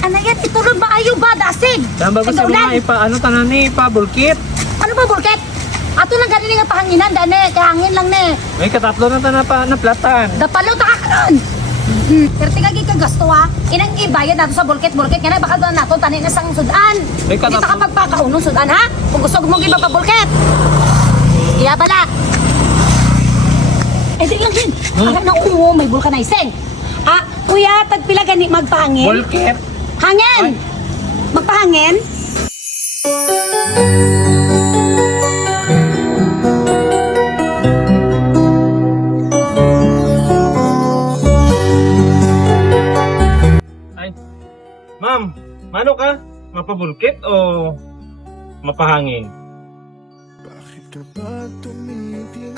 Ano yan? Itulog ba ayaw ba? Dasig! Tama ba sa mga ano tanan ni bulkit? Ano ba, bulket? Ato lang ganun nga pahanginan, dane. Kahangin lang ne. May katatlo na tanan pa na platan. Dapalaw ta karon. Pero tingagi ka gasto ha. Inang ibayad nato sa bulket nga na baka doon nato tanin na sang sudan. May Hindi katatlo. ta kapagpakaunong sudan ha. Kung gusto mo giba pa bulket. Iya bala. Di lang din. Ang na may vulcanizing. Kuya, tagpila gani magpahangin? Bulkit. Hangin! Magpahangin? Ay. Ma'am, mano ka? Mapabulkit o mapahangin? Bakit ka ba tumitingin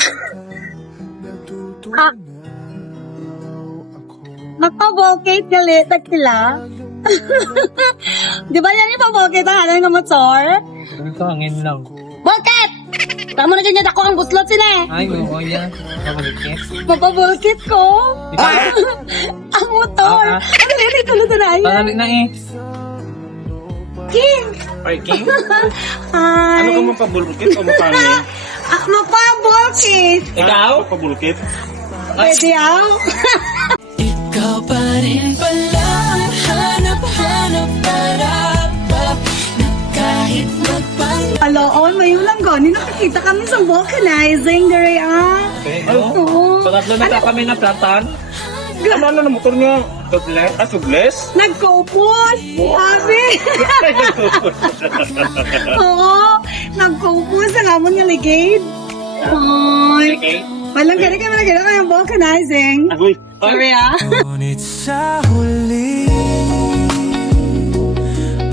Ah. Magpa-volcate gali, tagpila. Di ba yan ipa-volcate ang halang ng motor? Ito hangin lang. Volcate! Tama na ganyan ako ang buslot sila eh. Ay, oo yan. Mapabulkit. Magpa-volcate ko. Ang motor. Ah, ah. Ano yan? Tulad na yan. Palalik na eh. King! Parking? Ay. Ano ka mapabulkit o mapangin? Magpa-volcate. Ikaw? Mapabulkit? Pwede ako. Ikaw pa rin pala ang hanap-hanap para ba na kahit magpang Aloon, may ulang gani. Nakakita kami sa vulcanizing. Dari Okay, Oo. no? Patatlo na kami na platan. Ano na motor nga? Tublet. Tubeless? Nagkupos! Sabi! Oo, nagkupos ang amon nga ligid. Ay, Okay. walang gani kami na gano'n kayong vulcanizing. Agoy. Sorry ah. ngunit sa huli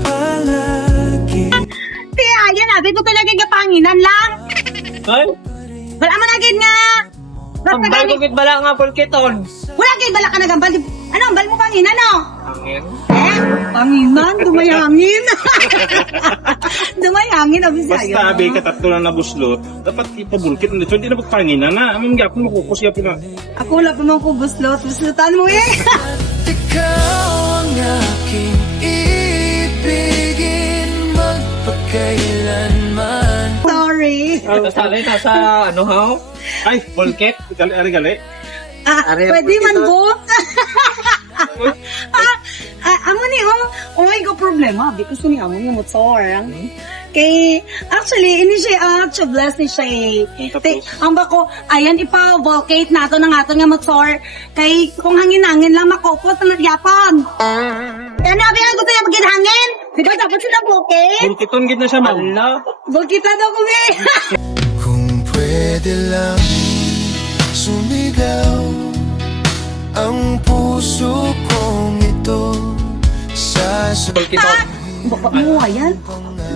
palagi Tiya, yan natin ko talaga kapanginan lang. Ay, Wala man agad nga. ang bago kit bala nga bulkiton. Wala kayo bala ka nagambal. Ano, ambal mo panginan no? Hangin. Panginan, dumayangin. Dumayangin, abisaya. Basta abay ka tatlo na nabuslot, dapat ipabulkit na dito. Hindi na magpangin na. Amin nga ako makukus ya na. Ako wala pa man ko buslot. Buslotan mo eh. ikaw ang aking ibigin magpakailanman. Sorry. Ito sa alay, nasa ano ha? Ay, Bulkit. gali, gali. Ari, Pwede man ito. book. Amo ni oy go problema because ni amo yung motor. Kay actually ini siya tubeless ni siya. Ang bako ayan ipa-volcate nato ng aton nga motor kay kung hangin-hangin lang makopos na nagyapon. Ano abi ang gusto niya maging hangin? Di ba dapat sila volcate? Bulkiton gid na siya, ma'am. Ala. Volcate na daw kami. Kung pwede lang sumigaw ang puso kong ito sa Bulkiton. Baka mo ayan.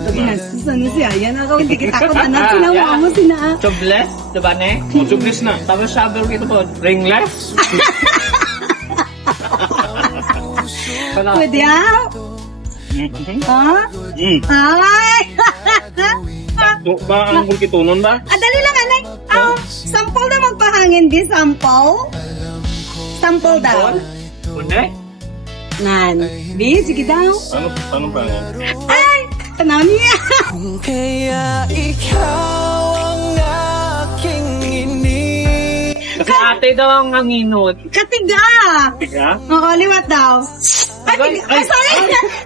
Ginasusan ni siya. Ayan ako hindi kita ko tanan sinawa mo sina. Tubeless, diba ne? O, tubeless na. Tapos siya bulkit po, ringless. Wala. Pwede ah? Ha? Ay! Do ba ang bulkitonon ba? Dali lang, anay. Sample na magpahangin, di sample. Sample daw. Unde? Nan. Di, sige daw. Ano ba nga? Ay! Tanami. kung kaya ikaw ang aking Kasi ate daw ang nanginod. Katiga. Tiga? Oo, liwat daw. Ay, sorry.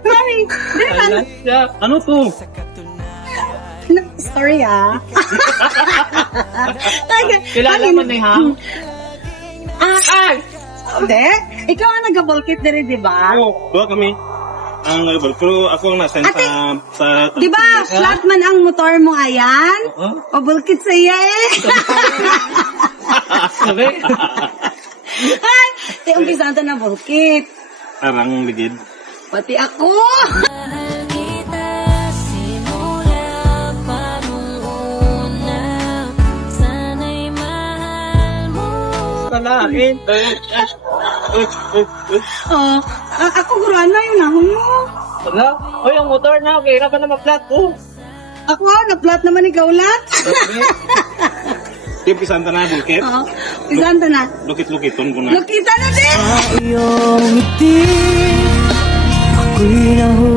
Sorry. Di man. Ala siya. Ano to? Sorry ah. Kilala mo na ha? Ay! Hindi. Ikaw ang nag-volkit na rin, di ba? Oo, doon kami. Ang pero ako ang nasa Ate, sa Di ba, flat man ang motor mo ayan? Oo. O volkit sa iya eh. Sabi? Ay! Di, umpisan na volkit. arang ligid. Pati ako! Kalain. Oh, ako guruan na yung nahon mo. Wala. Oy, ang motor na. Okay, pa na mag-flat. Oh. Ako, na-flat naman ikaw lahat. Yung pisanta na bulkit. Oo, pisan na. Lukit-lukiton ko na. Lukita na din! iyong ngiti. Ako ako'y nahuli